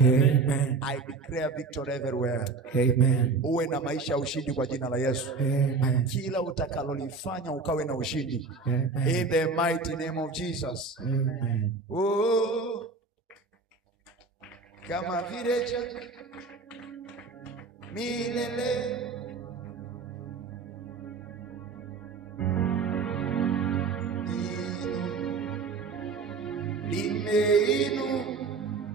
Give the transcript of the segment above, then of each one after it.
Amen. I declare victory everywhere. Amen. Uwe na maisha ya ushindi kwa jina la Yesu. Amen. Kila utakalolifanya ukawe na ushindi. Amen. In the mighty name of Jesus. Amen. Oh, kama vile cha milele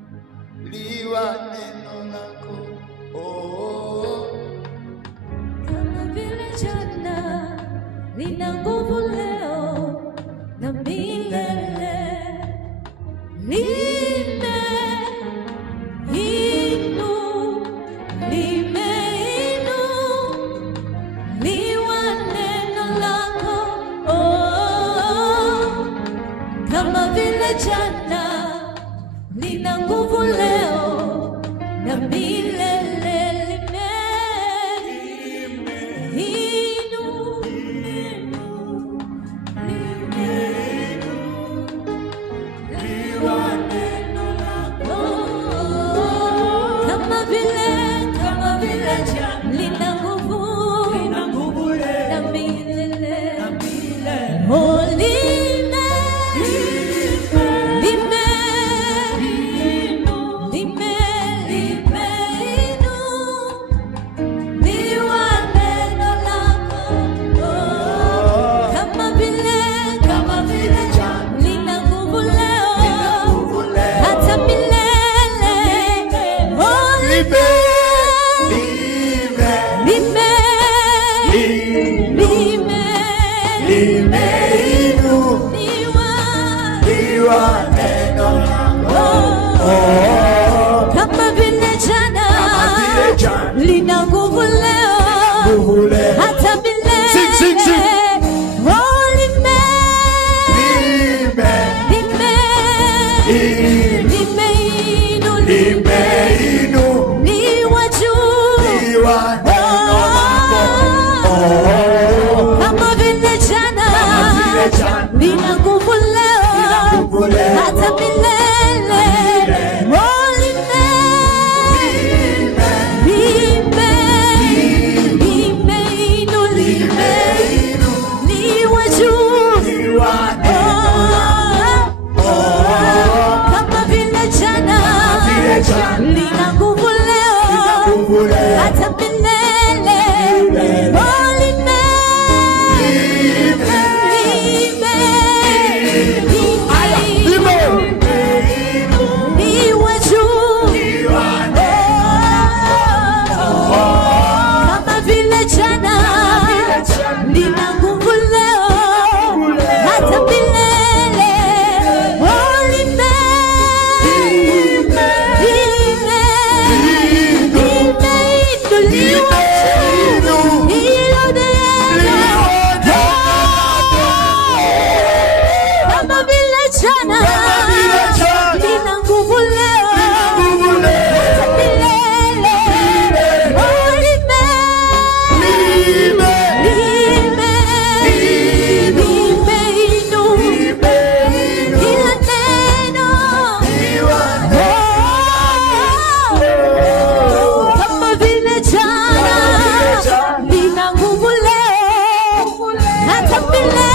limeinuliwa neno lako. Oh, kama vile jana lina nguvu leo na milele. Kama vile jana lina nguvu leo na milele. Kama vile jana lina nguvu na milele. Kama vile jana lina nguvu leo hata milele. Limeinuliwa juu kama vile jana lina nguvu leo hata milele. Lina nguvu leo hata milele. Kama vile jana lina nguvu leo hata milele. Kama vile jana lina nguvu leo hata milele. Kama vile jana lina nguvu leo hata milele.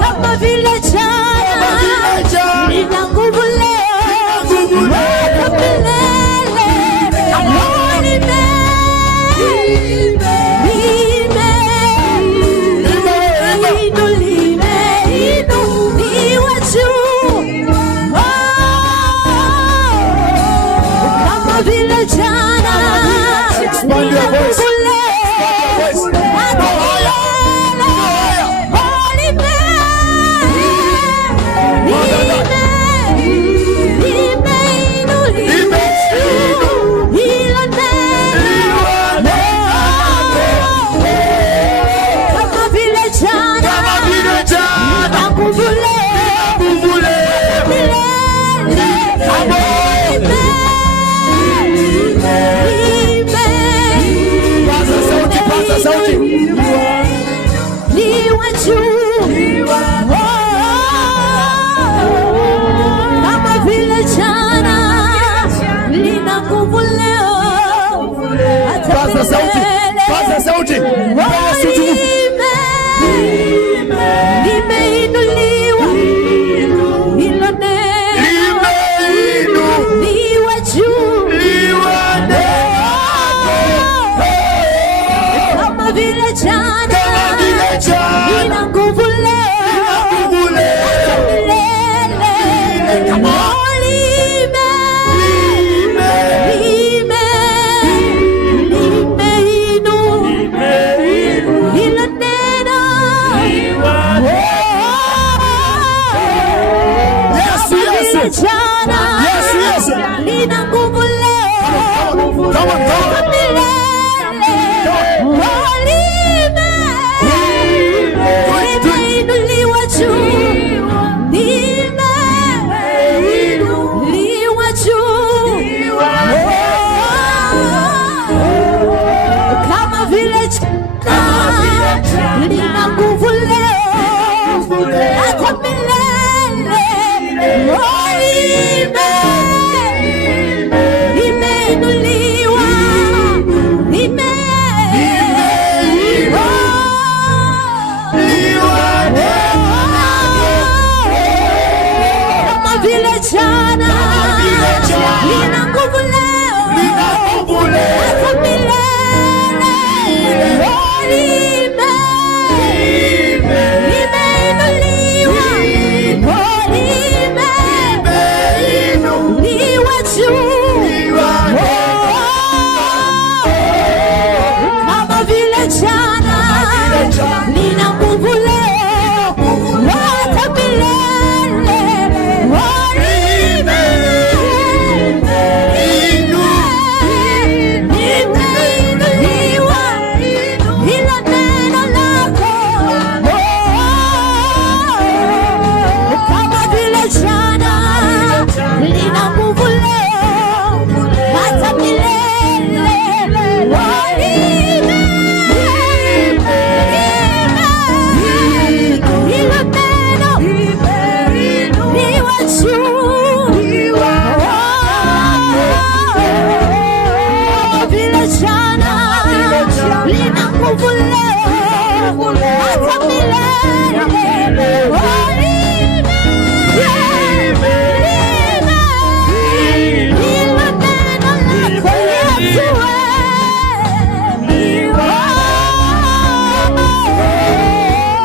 Kama vile jana lina nguvu leo hata milele. Kama vile jana lina nguvu leo hata sauti, paza sauti. Yesu tukufu. Nimeinuliwa, hilo neno liwe juu, kama vile jana, nina nguvu leo, nina nguvu leo, nimeinuliwa juu, nimeinuliwa juu, kama vile nina nguvu leo, hata milele. Nimeinuliwa, kama vile jana, nina nguvu leo, hata milele. Kama vile jana, nina nguvu leo, hata milele. Nimeinuliwa, hilo neno lako. Kama vile jana, nina nguvu leo, hata milele. Lina nguvu leo, hata milele.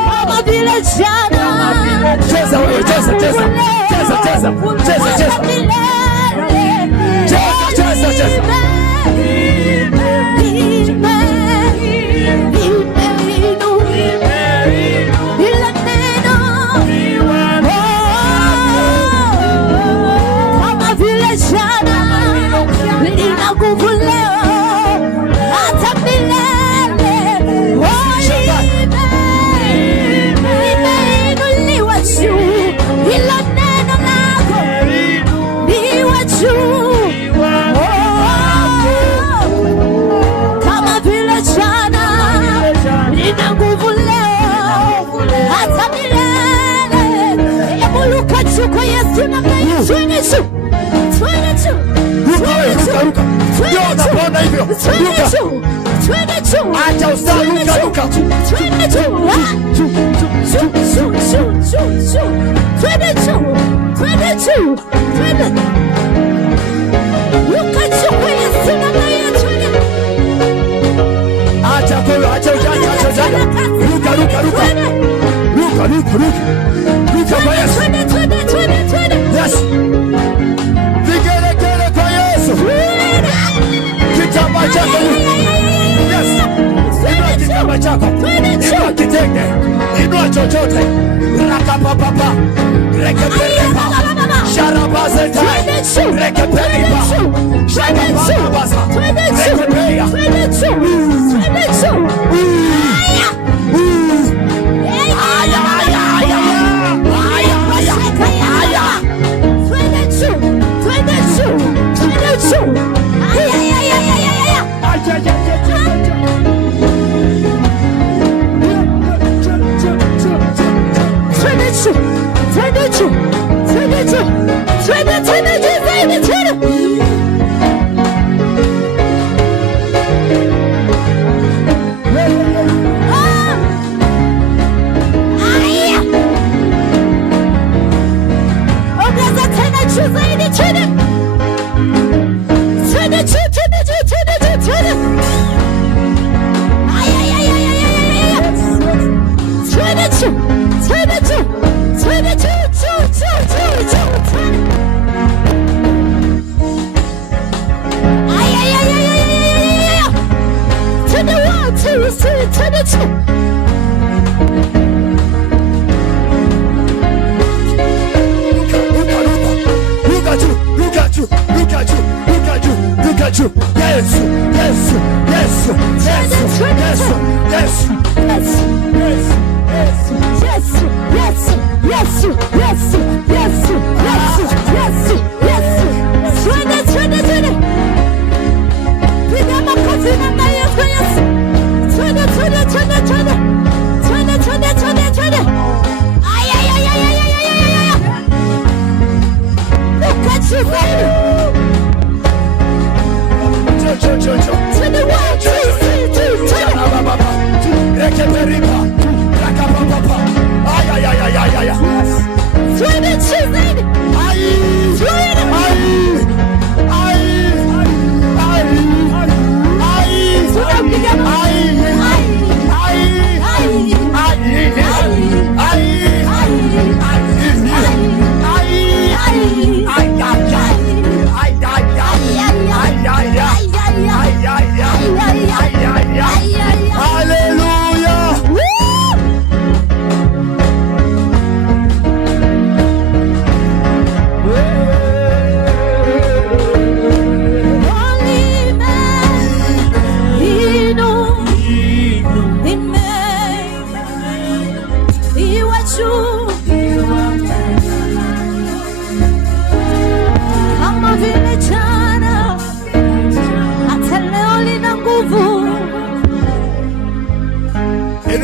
Kama vile jana, Cheza wewe, cheza. kama vile jana, nina nguvu leo, hata milele. Nimeinuliwa juu, hilo neno lako liwe juu, kama vile jana, nina nguvu leo, hata milele. Hebu luka juu kwa Yesu na mbele, twende juu, twende juu, Ruka. Ndio unapona hivyo. twende juu, Acha usaa, ruka. twende juu, twende juu, luka juu kwa Yesu na mbele, twende. Acha ujanja. Ruka kwa Yesu. Twende. Yes. Vigelegele kwa Yesu. Kitambaa chako. Yes. Inua kitambaa chako. Inua kitenge. Inua chochote. Rakapapapa. Rekeperepa. Sharabazetai. Rekeperipa. Shakapapabasa. Rekepeya. Twende.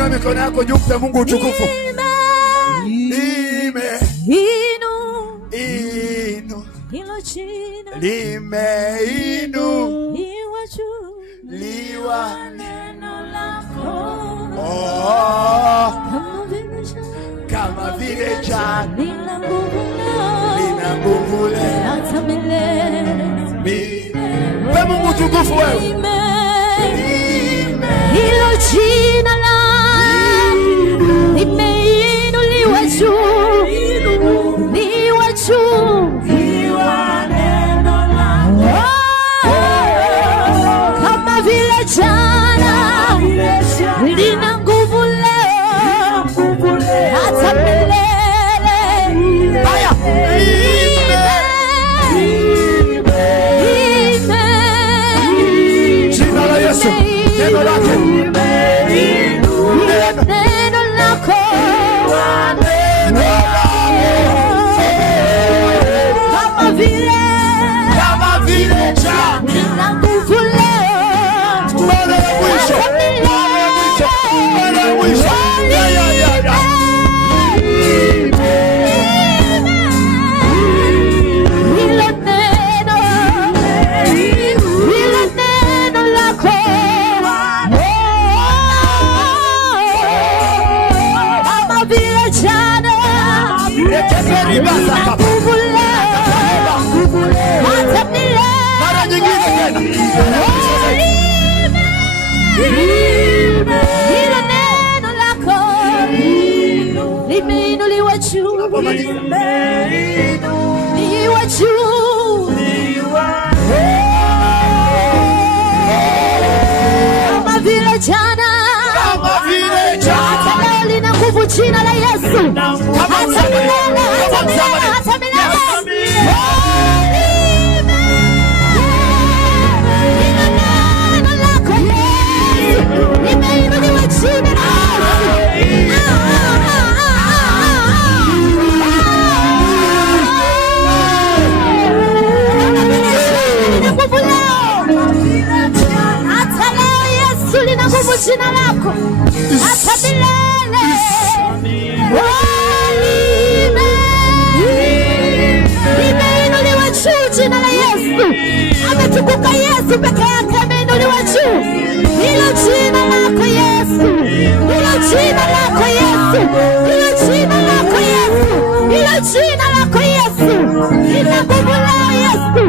Mikono yako juu kwa Mungu utukufu. Hilo jina limeinuliwa neno lako, kama vile jana lina nguvu leo hata milele. Kwa Mungu utukufu wewe. Hilo jina limeinuliwa juu, liwa juu, liwa neno lako, kama vile jana lina nguvu leo hata milele. Haya. Jina la Yesu. Neno lake. Neno lako kama vile lina nguvu leo. Mara ya mwisho. Hilo neno lako kama vile jana lina nguvu leo hata milele. Mara nyingine tena. Hilo neno lako limeinuliwa juu, liwa juu, kama vile jana hata leo lina nguvu jina la Yesu hata milele, hata milele, hata milele. Hilo neno lako Yesu limeinuliwa jina la jina lako hata milele. Limeinuliwa juu jina la Yesu. Ametukuka Yesu peke yake, ameinuliwa juu. Hilo jina lako Yesu, hilo jina lako Yesu, hilo jina lako Yesu, hilo jina lako Yesu, lina nguvu leo Yesu.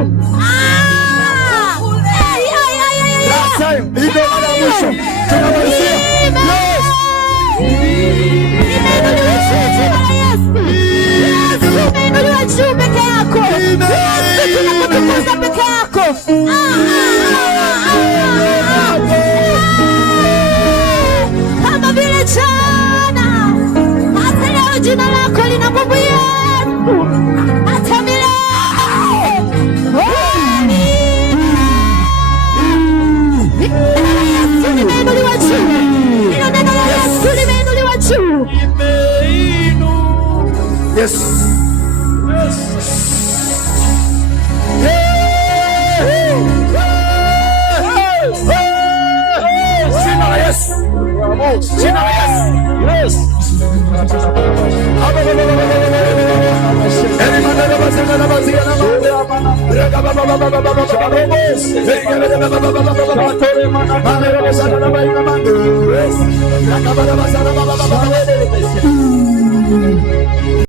Imeinuliwa juu peke yako Yesu, tunakutukuza peke yako. Kama Yes. Jina la Yesu. Jina la Yesu. Yes.